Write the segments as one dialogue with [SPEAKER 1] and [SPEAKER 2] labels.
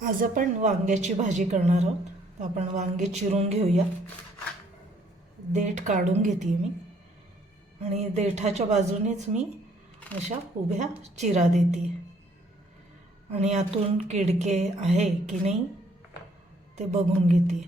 [SPEAKER 1] आज आपण वांग्याची भाजी करणार आहोत. तर आपण वांगे चिरून घेऊया. देठ काढून घेते मी. आणि देठाच्या बाजूनेच मी अशा उभ्या चिरा देते आणि आतून किडके आहे की नाही ते बघून घेते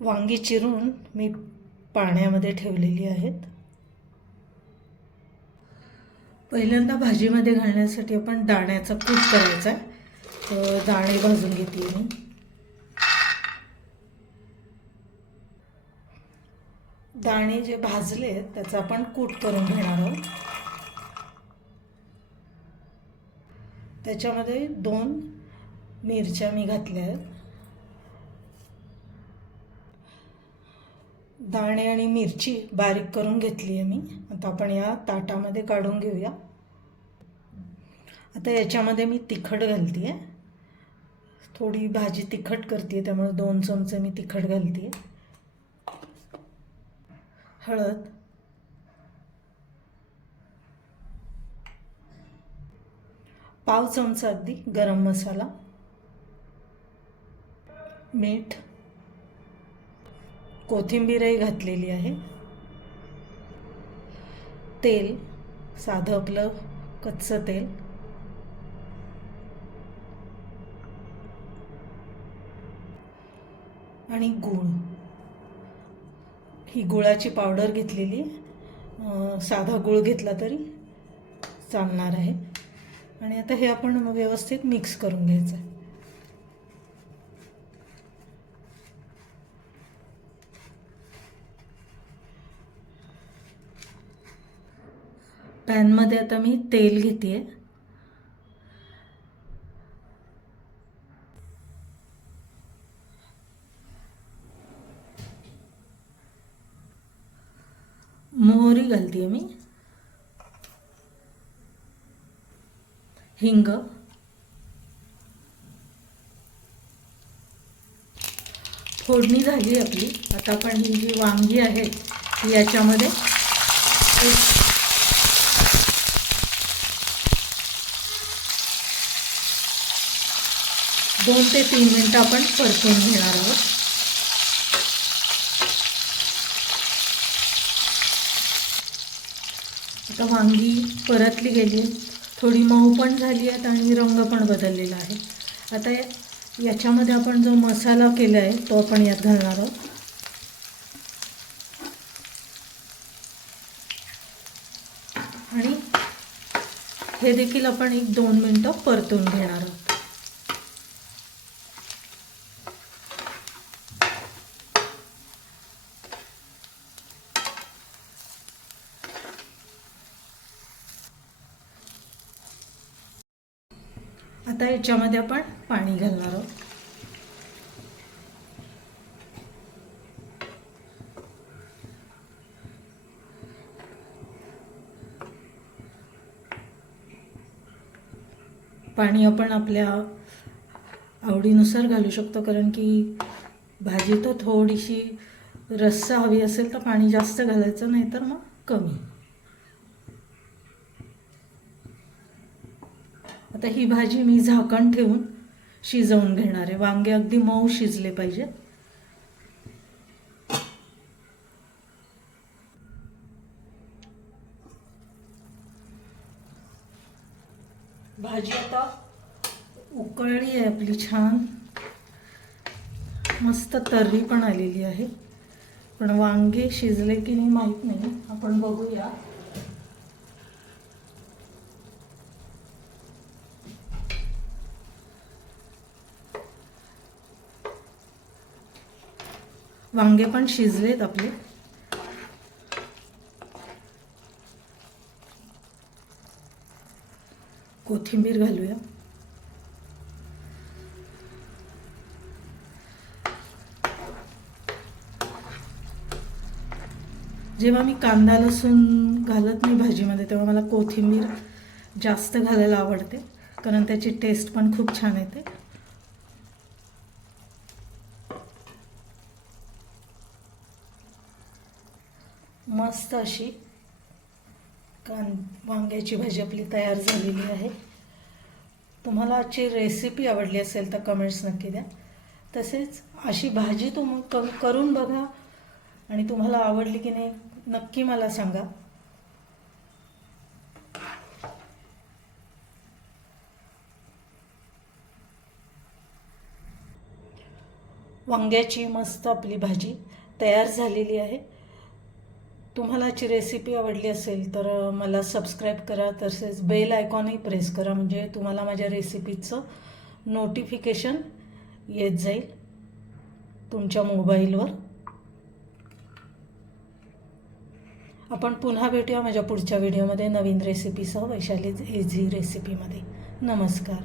[SPEAKER 1] वांगी चिरून मी पाण्यामध्ये ठेवलेली आहेत. पहिल्यांदा भाजीमध्ये घालण्यासाठी आपण दाण्याचा कूट करायचा आहे. तर दाणे भाजून घेते मी. दाणे जे भाजले आहेत त्याचा आपण कूट करून घेणार आहोत. त्याच्यामध्ये दोन मिरच्या मी घातल्या आहेत. दाणे आणि मिरची बारीक करून घेतली आहे मी. आता आपण या ताटामध्ये काढून घेऊया. आता याच्यामध्ये मी तिखट घालते आहे थोडी भाजी तिखट करते आहे त्यामुळे दोन चमचे मी तिखट घालते आहे हळद. पाव चमचा अगदी गरम मसाला. मीठ. कोथिंबीरही घातलेली आहे. तेल साधं आपलं कच्चं तेल. आणि गूळ. ही गुळाची पावडर घेतलेली आहे. साधा गूळ घेतला तरी चालणार आहे. आणि आता हे आपण व्यवस्थित मिक्स करून घ्यायचं आहे. पॅनमध्ये आता मी तेल घेते मोहरी घालते मी. हिंग. फोडणी झाली आपली. आता आपण ही जी वांगी आहेत ती याच्यामध्ये दोन ते तीन मिनटं आपण परतून घेणार आहोत. आता वांगी परतली गेली. थोडी मऊ पण झाली आहेत आणि रंग पण बदललेला आहे. आता याच्यामध्ये आपण जो मसाला केला आहे तो आपण यात घालणार आहोत. आणि हे देखील आपण एक दोन मिनटं परतून घेणार आहोत. आता याच्यामध्ये आपण पाणी घालणार आहोत. पाणी आपण आपल्या आवडीनुसार घालू शकतो कारण की भाजी तर थोडीशी रस्सा हवी असेल तर पाणी जास्त घालायचं नाही तर मग कमी. आता ही भाजी मी झाकण ठेवून शिजवून घेणार आहे. वांगे अगदी मऊ शिजले पाहिजेत. भाजी आता उकळली आहे आपली छान. मस्त तर्री पण आलेली आहे. पण वांगे शिजले की नाही माहीत नाही. आपण बघूया. वांगे पण शिजलेत आपले. कोथिंबीर घालूया. जेव्हा मी कांदा लसूण घालत नाही भाजीमध्ये तेव्हा मला कोथिंबीर जास्त घालायला आवडते. कारण त्याची टेस्ट पण खूप छान येते. मस्त अशी कान वांग्याची भाजी आपली तयार झालेली आहे. तुम्हाला आजची रेसिपी आवडली असेल तर कमेंट्स नक्की द्या. तसेच अशी भाजी तुम क करून बघा. आणि तुम्हाला आवडली की नाही नक्की मला सांगा. वांग्याची मस्त आपली भाजी तयार झालेली आहे. तुम्हाला रेसिपी आवडली असेल तर मला सबस्क्राईब करा. तसेच बेल आयकॉनही प्रेस करा. म्हणजे तुम्हाला माझ्या रेसिपीचं नोटिफिकेशन येत जाईल तुमच्या मोबाईलवर आपण पुन्हा भेटूया माझ्या पुढच्या व्हिडिओमध्ये नवीन रेसिपीसह वैशाली इझी रेसिपीमध्ये नमस्कार.